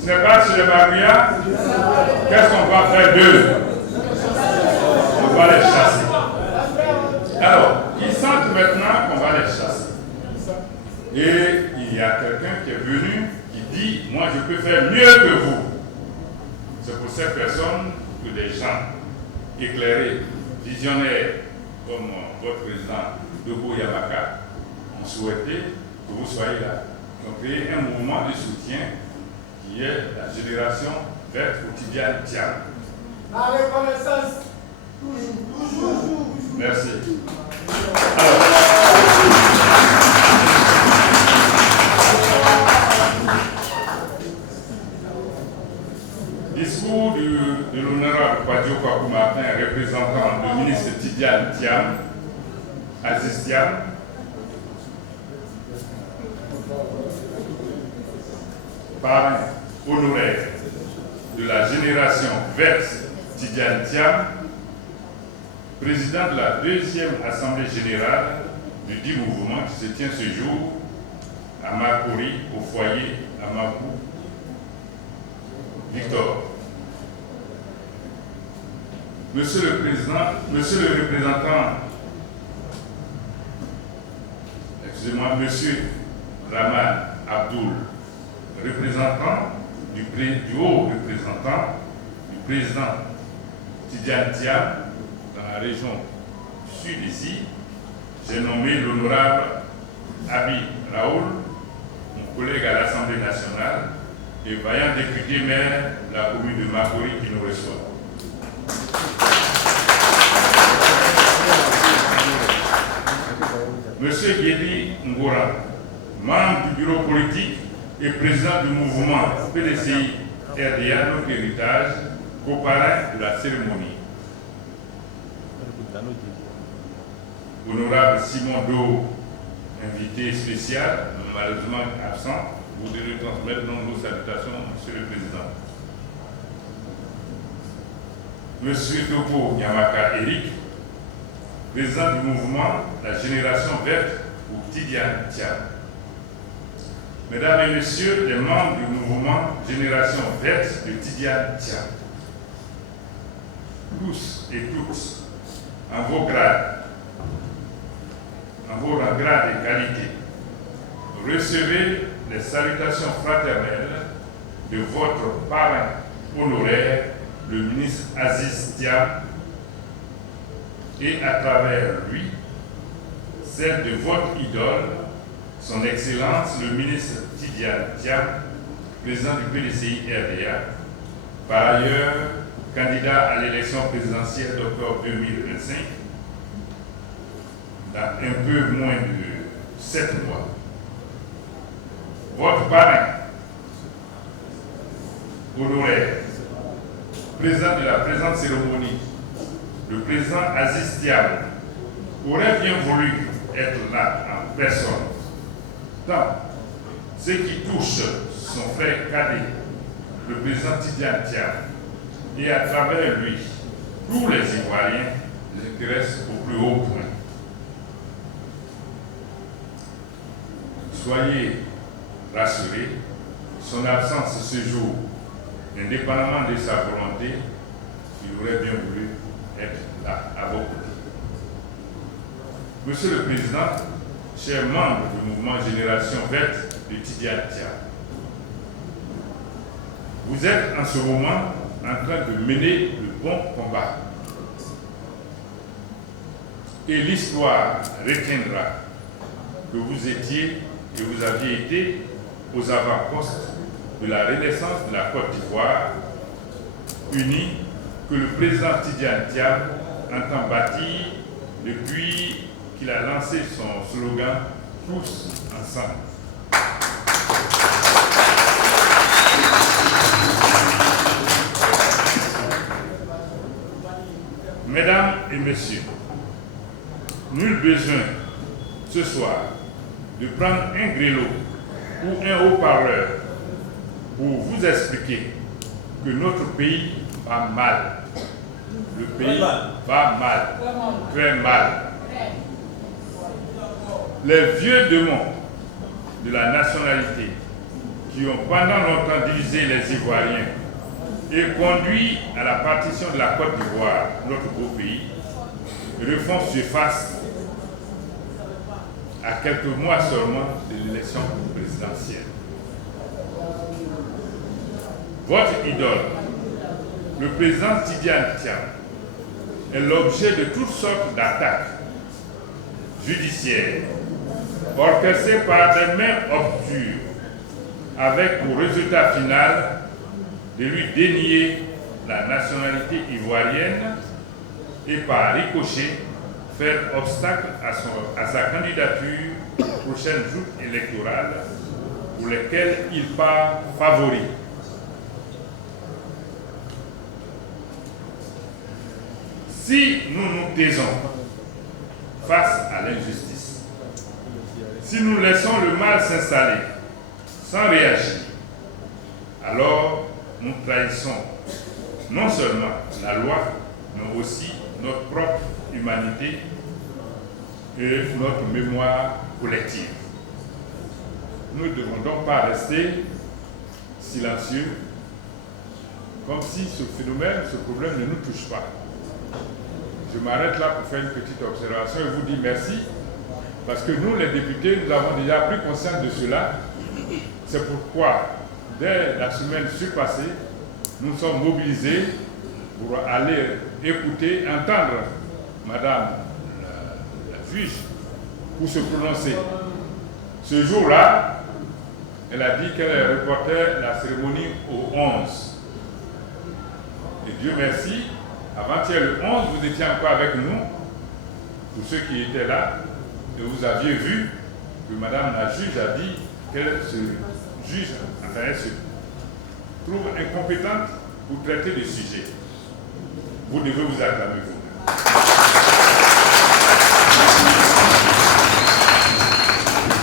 Ce n'est pas chez les marguillas? Qu'est-ce qu'on va faire d'eux? On va les chasser. Alors, ils sentent maintenant qu'on va les chasser. Et il y a quelqu'un qui est venu qui dit, moi je peux faire mieux que vous. C'est pour ces personnes que des gens éclairés, visionnaires, comme votre président Dogo Yamaka, ont souhaité que vous soyez là. Ils ont créé un mouvement de soutien qui est la génération verte au Tidiane Thiam. La reconnaissance, toujours. Merci. Discours de l'honorable Kwadjo Kwaku Martin, représentant le ministre Tidiane Thiam, Aziz Thiam. Parrain honoraire de la génération verte Tidiane Thiam, président de la 2e Assemblée générale du dit mouvement qui se tient ce jour à Makori, au foyer à Makou, Victor. Monsieur le Président, Monsieur le représentant, excusez-moi, Monsieur Raman Abdoul, représentant du haut représentant du président Tidiane Thiam dans la région sud ici, j'ai nommé l'honorable Abi Raoul, mon collègue à l'Assemblée nationale, et vaillant député maire de la commune de Makori qui nous reçoit. Monsieur Guédi Ngora, membre du bureau politique et président du mouvement PDCI RDA, notre héritage, coparrain de la cérémonie. Honorable Simon Do, invité spécial, malheureusement absent, vous devez transmettre nos salutations, Monsieur le Président. Monsieur Topo Nyamaka Eric, président du mouvement La Génération Verte ou Tidiane Thiam. Mesdames et Messieurs les membres du mouvement Génération Verte de Tidiane Thiam, tous et toutes, en vos grades, en vos grades et qualités, recevez les salutations fraternelles de votre parrain honoraire, le ministre Aziz Thiam, et à travers lui, celle de votre idole, son Excellence le ministre Tidiane Thiam, président du PDCI RDA, par ailleurs candidat à l'élection présidentielle d'octobre 2025, dans un peu moins de 7 mois. Votre parrain honoraire, président de la présente cérémonie, le président Aziz Thiam, aurait bien voulu être là en personne, tant ce qui touche son frère cadet, le président Tidiane Thiam, et à travers lui, tous les Ivoiriens les intéressent au plus haut point. Soyez rassurés, son absence ce jour, indépendamment de sa volonté, il aurait bien voulu être là, à vos côtés. Monsieur le Président, chers membres du mouvement Génération Verte de Tidiane Thiam, vous êtes en ce moment en train de mener le bon combat. Et l'histoire retiendra que vous étiez et vous aviez été aux avant-postes de la renaissance de la Côte d'Ivoire, unie, que le président Tidiane Thiam entend bâtir depuis qu'il a lancé son slogan « Tous ensemble ». Mesdames et Messieurs, nul besoin ce soir de prendre un grelot ou un haut-parleur pour vous expliquer que notre pays va mal. Le pays va mal, très mal. Les vieux démons de la nationalité qui ont pendant longtemps divisé les Ivoiriens et conduit à la partition de la Côte d'Ivoire, notre beau pays, refont surface à quelques mois seulement de l'élection présidentielle. Votre idole, le président Tidiane Thiam, est l'objet de toutes sortes d'attaques judiciaires orchestrées par des mains obscures, avec pour résultat final de lui dénier la nationalité ivoirienne et par ricochet faire obstacle à sa candidature aux prochaines joutes électorales pour lesquelles il part favori. Si nous nous taisons face à l'injustice, si nous laissons le mal s'installer sans réagir, alors nous trahissons non seulement la loi, mais aussi notre propre humanité et notre mémoire collective. Nous ne devons donc pas rester silencieux, comme si ce phénomène, ce problème ne nous touche pas. Je m'arrête là pour faire une petite observation et vous dire merci, parce que nous, les députés, nous avons déjà pris conscience de cela. C'est pourquoi, dès la semaine surpassée, nous sommes mobilisés pour aller écouter, entendre Madame la juge pour se prononcer. Ce jour-là, elle a dit qu'elle reportait la cérémonie au 11. Et Dieu merci, avant-hier le 11, vous étiez encore avec nous, pour ceux qui étaient là, Et vous aviez vu que Madame la juge a dit qu'elle se juge, enfin elle se trouve incompétente pour traiter le sujet. Vous devez vous acclamer vous.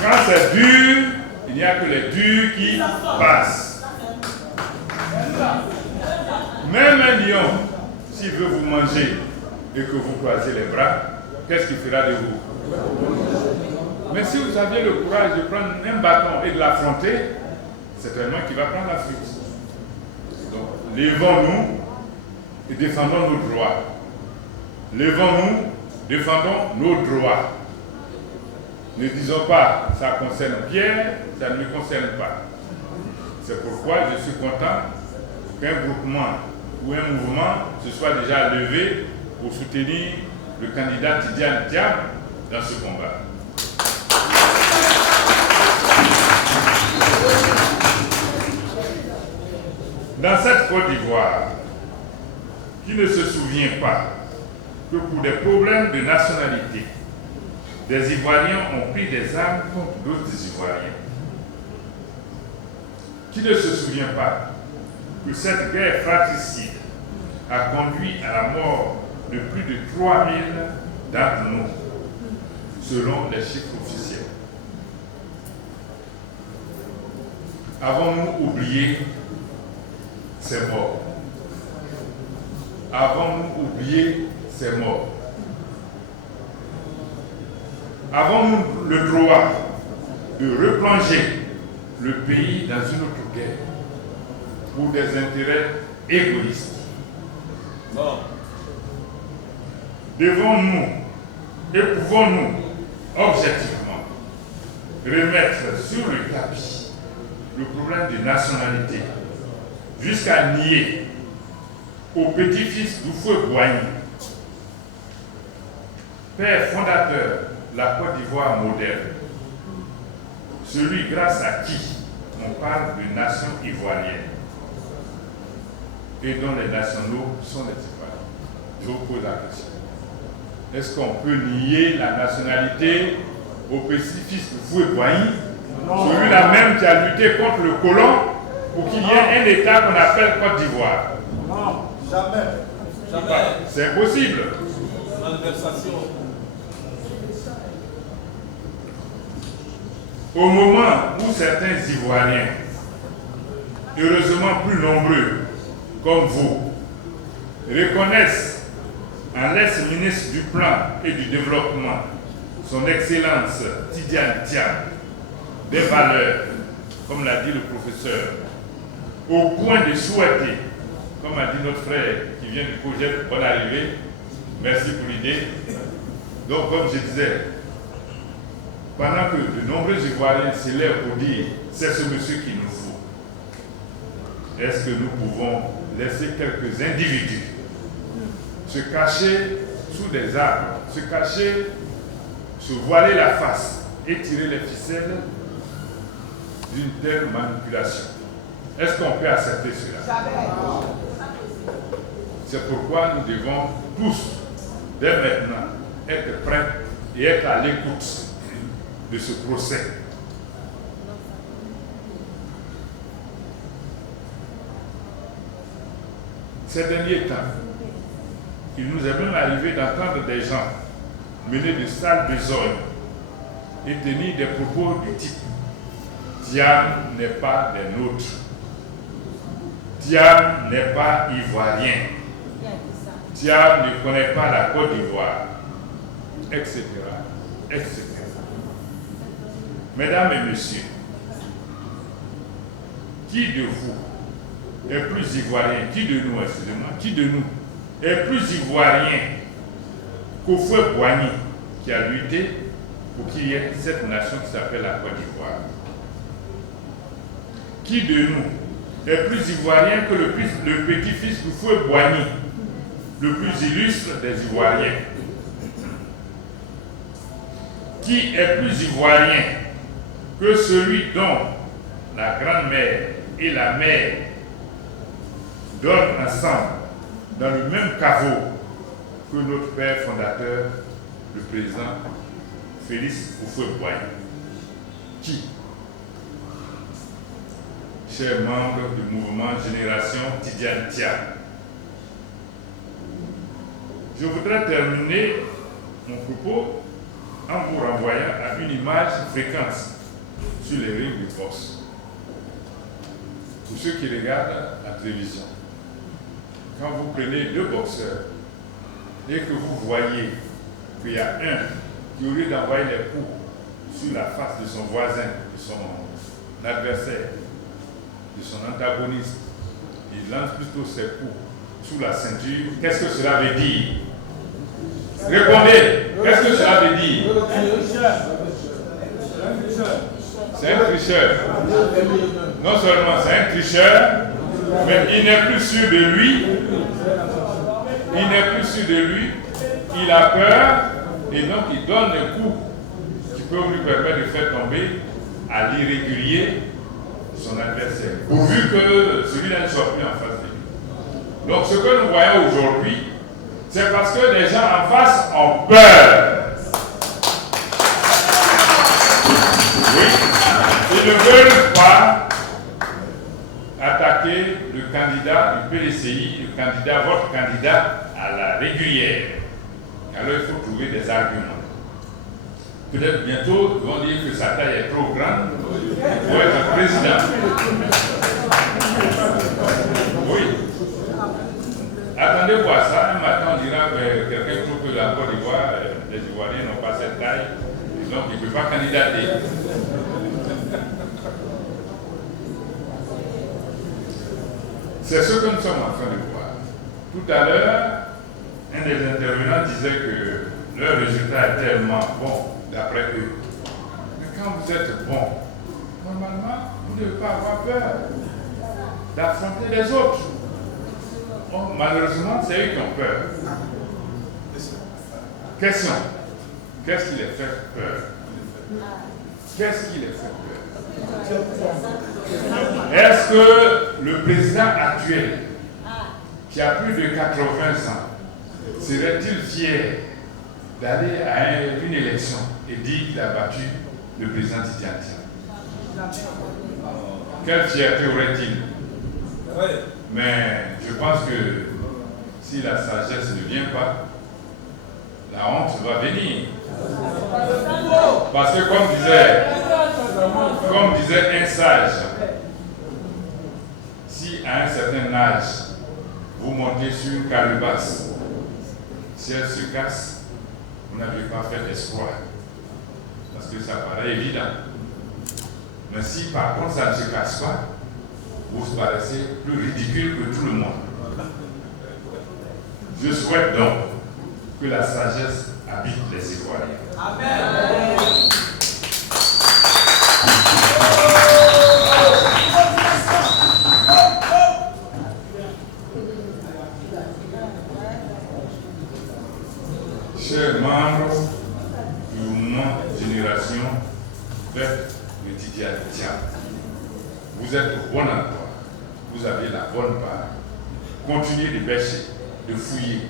Quand c'est dur, il n'y a que les durs qui passent. Même un lion, s'il veut vous manger et que vous croisez les bras, qu'est-ce qu'il fera de vous? Mais si vous aviez le courage de prendre un bâton et de l'affronter, c'est tellement qu'il va prendre la fuite. Donc, levons-nous et défendons nos droits. Levons-nous, défendons nos droits. Ne disons pas, ça concerne Pierre, ça ne me concerne pas. C'est pourquoi je suis content qu'un groupement ou un mouvement se soit déjà levé pour soutenir le candidat Tidiane Thiam dans ce combat. Dans cette Côte d'Ivoire, qui ne se souvient pas que pour des problèmes de nationalité, des Ivoiriens ont pris des armes contre d'autres Ivoiriens? Qui ne se souvient pas que cette guerre fratricide a conduit à la mort de plus de 3000 d'entre nous, selon les chiffres officiels? Avons-nous oublié ces morts? Avons-nous oublié ces morts? Avons-nous le droit de replonger le pays dans une autre guerre pour des intérêts égoïstes? Non. Devons-nous et pouvons-nous objectivement remettre sur le tapis le problème des nationalités jusqu'à nier au petit-fils d'Houphouët-Boigny, père fondateur de la Côte d'Ivoire moderne, celui grâce à qui on parle de nation ivoirienne et dont les nationaux sont les Ivoiriens? Je vous pose la question. Est-ce qu'on peut nier la nationalité au petit-fils d'Houphouët-Boigny, celui-là même qui a lutté contre le colon pour qu'il y ait un État qu'on appelle Côte d'Ivoire? Non, jamais. Jamais. C'est impossible. Au moment où certains Ivoiriens, heureusement plus nombreux comme vous, reconnaissent en l'ex-ministre du Plan et du Développement, son Excellence Tidiane Thiam, des valeurs, comme l'a dit le professeur, au point de souhaiter, comme a dit notre frère qui vient du projet, bonne arrivée, merci pour l'idée. Donc, comme je disais, pendant que de nombreux Ivoiriens s'élèvent pour dire c'est ce monsieur qu'il nous faut, est-ce que nous pouvons laisser quelques individus se cacher sous des arbres, se cacher, se voiler la face et tirer les ficelles d'une telle manipulation? Est-ce qu'on peut accepter cela? C'est pourquoi nous devons tous, dès maintenant, être prêts et être à l'écoute de ce procès. Ces derniers temps, il nous est même arrivé d'entendre des gens mener de sales besognes et tenir des propos du type Thiam n'est pas des nôtres, Thiam n'est pas ivoirien, Thiam ne connaît pas la Côte d'Ivoire, etc., etc. Mesdames et messieurs, qui de vous est plus ivoirien, qui de nous, excusez-moi, qui de nous est plus ivoirien qu'Houphouët-Boigny qui a lutté pour qu'il y ait cette nation qui s'appelle la Côte d'Ivoire? Qui de nous est plus ivoirien que le petit-fils d'Houphouët-Boigny, le plus illustre des Ivoiriens? Qui est plus ivoirien que celui dont la grand-mère et la mère dorment ensemble dans le même caveau que notre père fondateur, le président Félix Houphouët-Boigny. Qui? Chers membres du mouvement Génération Tidiane Thiam, je voudrais terminer mon propos en vous renvoyant à une image fréquente sur les rives du boxe. Pour ceux qui regardent la télévision, quand vous prenez deux boxeurs et que vous voyez qu'il y a un qui, au lieu d'envoyer les coups sur la face de son voisin, de son adversaire, de son antagoniste, il lance plutôt ses coups sous la ceinture. Qu'est-ce que cela veut dire? Répondez, qu'est-ce que cela veut dire? C'est un tricheur. Non seulement c'est un tricheur, mais il n'est plus sûr de lui. Il n'est plus sûr de lui. Il a peur et donc il donne des coups qui peuvent lui permettre de faire tomber à l'irrégulier son adversaire, pourvu que celui-là ne soit plus en face de lui. Donc ce que nous voyons aujourd'hui, c'est parce que les gens en face ont peur. Oui, ils ne veulent pas attaquer le candidat du PDCI, votre candidat à la régulière. Alors il faut trouver des arguments. Peut-être bientôt, ils vont dire que sa taille est trop grande pour être président. Oui. Attendez voir ça. Un matin, on dira que quelqu'un trouve que la Côte d'Ivoire, les Ivoiriens n'ont pas cette taille, et donc il ne peut pas candidater. C'est ce que nous sommes en train de voir. Tout à l'heure, un des intervenants disait que leur résultat est tellement bon, d'après eux. Mais quand vous êtes bon, normalement, vous ne devez pas avoir peur d'affronter les autres. Oh, malheureusement, c'est eux qui ont peur. Question. Qu'est-ce qui les fait peur? Qu'est-ce qui les fait peur? Est-ce que le président actuel, qui a plus de 80 ans, serait-il fier d'aller à une élection et dire qu'il a battu le président Tidiane Thiam? Quelle fierté aurait-il? Mais je pense que si la sagesse ne vient pas, la honte va venir. Parce que comme disait un sage, si à un certain âge, vous montez sur une calebasse, si elle se casse, vous n'avez pas fait d'espoir. Parce que ça paraît évident. Mais si par contre ça ne se casse pas, vous paraissez plus ridicule que tout le monde. Je souhaite donc que la sagesse habite les Ivoiriens. Amen. Chers membres du mouvement Génération Verte de Tidiane Thiam, vous êtes au bon endroit, vous avez la bonne part. Continuez de bêcher, de fouiller.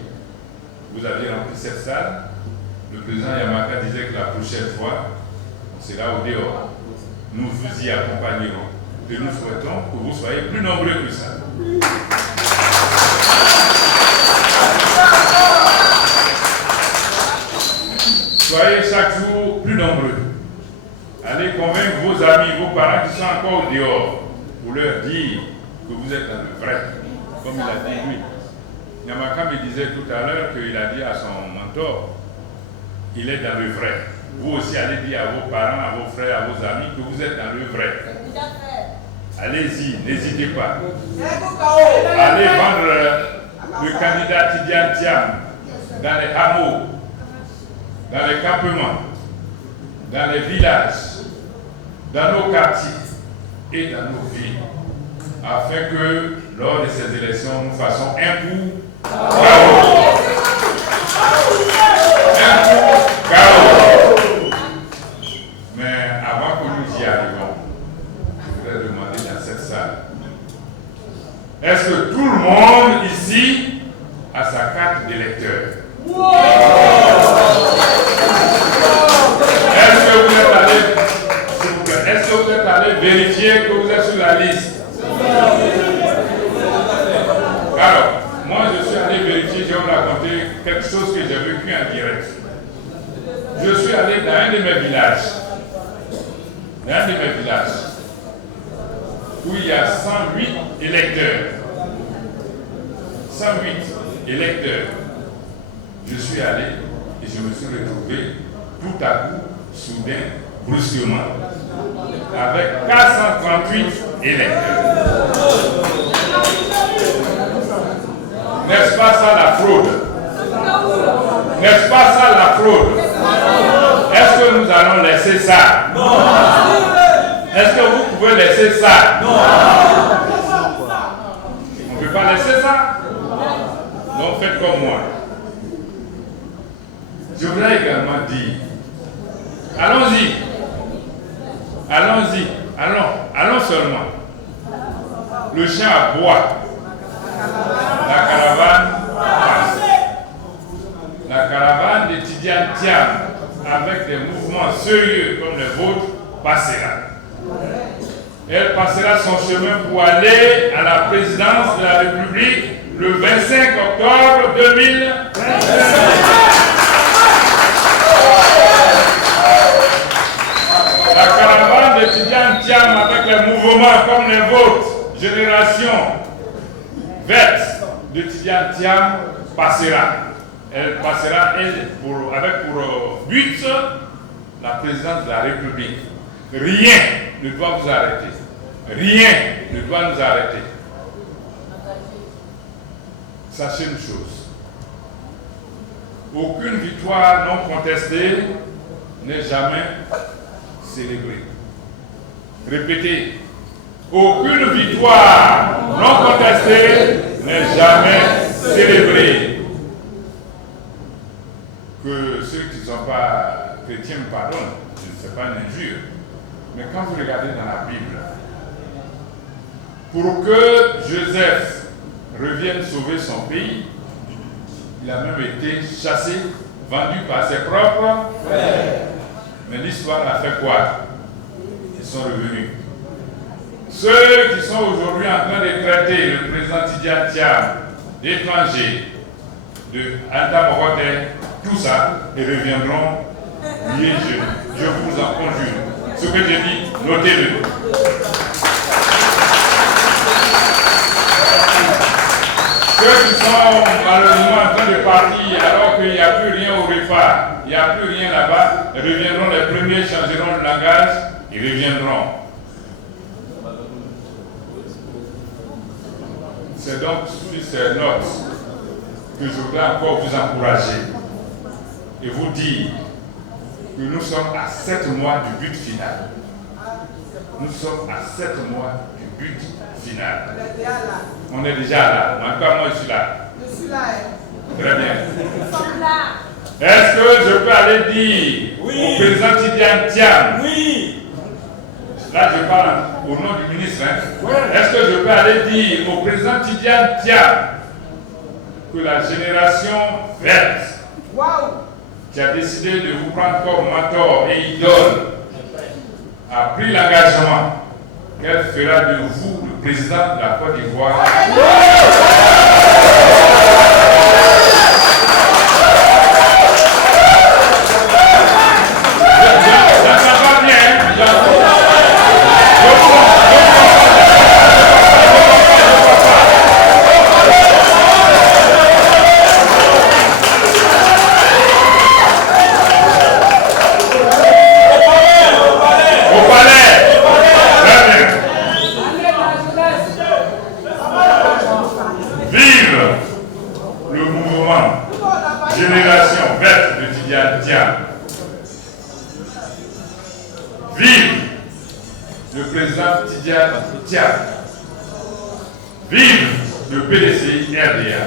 Vous avez rempli cette salle. Le président Yamaka disait que la prochaine fois, c'est là au dehors. Nous vous y accompagnerons. Et nous souhaitons que vous soyez plus nombreux que ça. Soyez chaque jour plus nombreux. Allez convaincre vos amis, vos parents qui sont encore au dehors, pour leur dire que vous êtes dans le vrai, comme il a dit lui. Yamaka me disait tout à l'heure qu'il a dit à son mentor, il est dans le vrai. Vous aussi allez dire à vos parents, à vos frères, à vos amis que vous êtes dans le vrai. Allez-y, n'hésitez pas. Allez vendre le candidat Tidiane Thiam dans les hameaux, dans les campements, dans les villages, dans nos quartiers et dans nos villes, afin que lors de ces élections, nous fassions un coup KO. Un coup KO. Mais avant que nous y arrivions, je voudrais demander dans cette salle, est-ce que tout le monde ici a sa carte d'électeur? quelque chose que j'ai vécu en direct. Je suis allé dans un de mes villages, où il y a 108 électeurs. 108 électeurs. Je suis allé et je me suis retrouvé tout à coup, soudain, brusquement, avec 438 électeurs. N'est-ce pas ça la fraude? N'est-ce pas ça la fraude? Est-ce que nous allons laisser ça? Non. Est-ce que vous pouvez laisser ça? Non. On ne peut pas laisser ça? Donc faites comme moi. Je voudrais également dire, allons-y, allons seulement. Le chien aboie, la caravane passe. La caravane de Tidiane Thiam, avec des mouvements sérieux comme les vôtres, passera. Elle passera son chemin pour aller à la présidence de la République le 25 octobre 2025. La caravane de Tidiane Thiam avec les mouvements comme les vôtres, génération verte de Tidiane Thiam, passera. Elle passera avec pour but la présidence de la République. Rien ne doit vous arrêter. Rien ne doit nous arrêter. Sachez une chose. Aucune victoire non contestée n'est jamais célébrée. Répétez. Aucune victoire non contestée n'est jamais célébrée. Que ceux qui ne sont pas chrétiens me pardonnent, ce n'est pas une injure. Mais quand vous regardez dans la Bible, pour que Joseph revienne sauver son pays, il a même été chassé, vendu par ses propres frères. Mais l'histoire a fait quoi? Ils sont revenus. Ceux qui sont aujourd'hui en train de traiter le président Tidiane Thiam d'étrangers, de Alta Morote, tout ça, ils reviendront liés jeunes. Je vous en conjure. Ce que j'ai dit, notez-le. Ceux qui sont malheureusement en train de partir alors qu'il n'y a plus rien au repas, il n'y a plus rien là-bas, ils reviendront, les premiers changeront de langage, ils reviendront. C'est donc sur ces notes que je voudrais encore vous encourager et vous dire que nous sommes à 7 mois du but final. Nous sommes à 7 mois du but final. On est déjà là. En tout cas, moi, je suis là. Je suis là. Très bien. Est-ce que je peux aller dire au président Tidiane Thiam? Oui. Là, je parle au nom du ministre. Est-ce que je peux aller dire au président Tidiane Thiam que la génération verte qui a décidé de vous prendre comme mentor et idole a pris l'engagement qu'elle fera de vous le président de la Côte d'Ivoire? Génération verte de Tidiane Thiam. Vive le président Tidiane Thiam. Vive le PDCI RDA.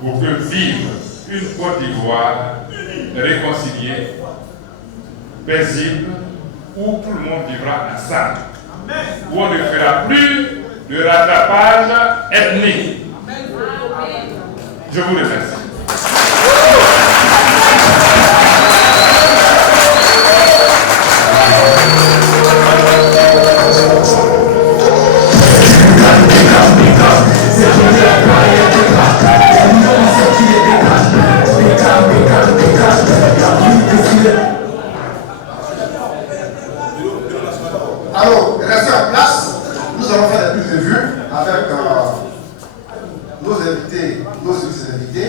Pour que vive une Côte d'Ivoire réconciliée, paisible, où tout le monde vivra ensemble. Où on ne fera plus de rattrapage ethnique. Je vous remercie. C'est avec nos invités, nos invités.